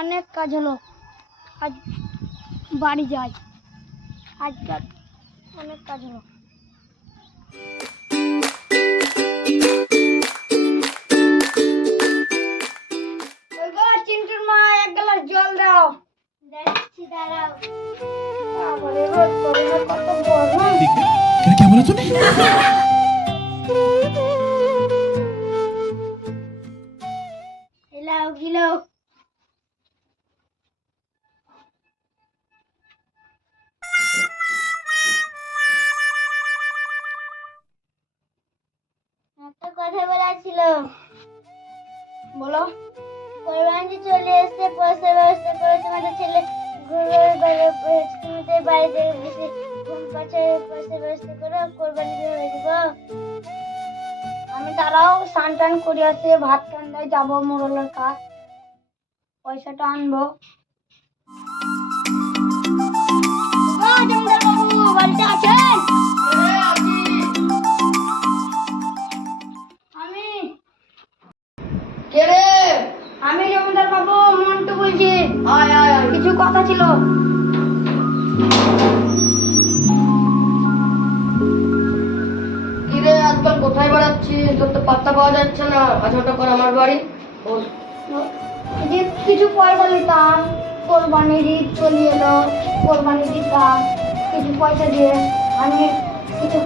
অনেক কাজ হলো, আজ বাড়ি যাই। আজকাল অনেক কাজ হলো। চিন্টুর মা, এক গ্লাস জল দাও। দেখছি, দাঁড়াও। বাবারে, রোদ গরমে কত গরম। क्या बोला तूने? হিলাও হিলাও। একটা কথা বলার ছিল। বলো। কোরবানি চলে এসে পয়সার ব্যবস্থা করে তোমাদের ছেলে তোমাদের বাড়িতে বেশি ঘুম পাচ্ছে, পয়সার ব্যবস্থা করে কোরবানি হয়ে দিব। আমি তারাও স্নান টান করে আসে, ভাত ঠান্ডায় যাবো মোড়লের কাজ, পয়সাটা আনবো। জমিদার বাবু বাড়িতে আছেন? আমি কে রে? আমি জমিদার বাবু মন্টু বলছি। আয় আয় আয়। কিছু কথা ছিল। কি রে, আজকাল কোথায় বেড়াচ্ছিস? তোর তো পাত্তা পাওয়া যাচ্ছে না। আজ হঠাৎ করে আমার বাড়ি। বস। যে কিছু পয়সা নিতাম, কোরবানির ঈদ চলে এলো, কোরবানি দিতাম। কিছু পয়সা দিয়ে আমি কিছু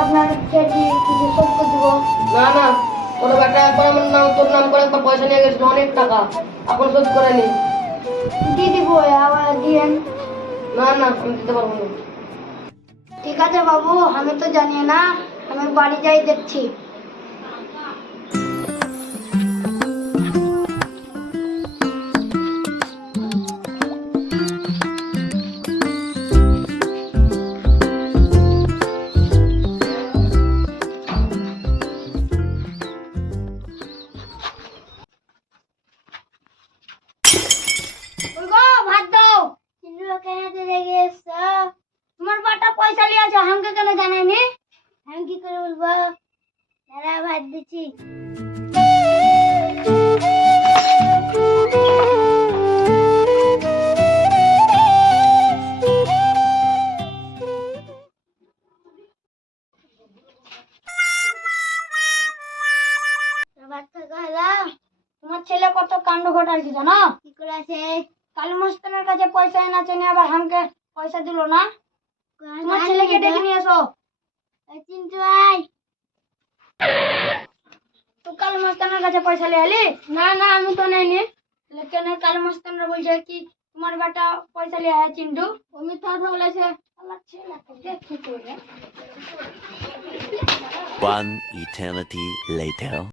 আপনার খেয়ে কিছু শোধ করে দেবো। না না, তোর বেটা একবার আমার নাম, তোর নাম করে একবার পয়সা নিয়ে গেছিল অনেক টাকা, এখন শোধ করে নি। দিয়ে দিব, আবার দিয়েন। না না, আমি দিতে পারবো না। ঠিক আছে বাবু, আমি তো জানি না, আমি বাড়ি যাই দেখছি। ভাত দাও। কিন্তু কেন রেগে এসছো? তোমার বাটা পয়সা নিয়ে আছে, আমাকে কেন জানাইনি? আমি কি করে বলবো? দাঁড়া, ভাত দিচ্ছি। তোমার ছেলে কত কাণ্ড ঘটাইছে জানো? কি করেছে? কালী মস্তানের কাছে পয়সা এনাছে না, আবার আমাকে পয়সা দিল না। তোমার ছেলেকে ডেকে নিয়ে এসো। চিন্টু আয়। তুই কালী মস্তানের কাছে পয়সা নিয়ে এলি? না না, আমি তো নেইনি। কেন কালী মস্তানরা বলছে কি তোমার বেটা পয়সা নিয়ে আয় চিন্টু? ও মিথ্যা কথা বলেছে। আল্লাহ ছেলেকে দেখি তো। One eternity later.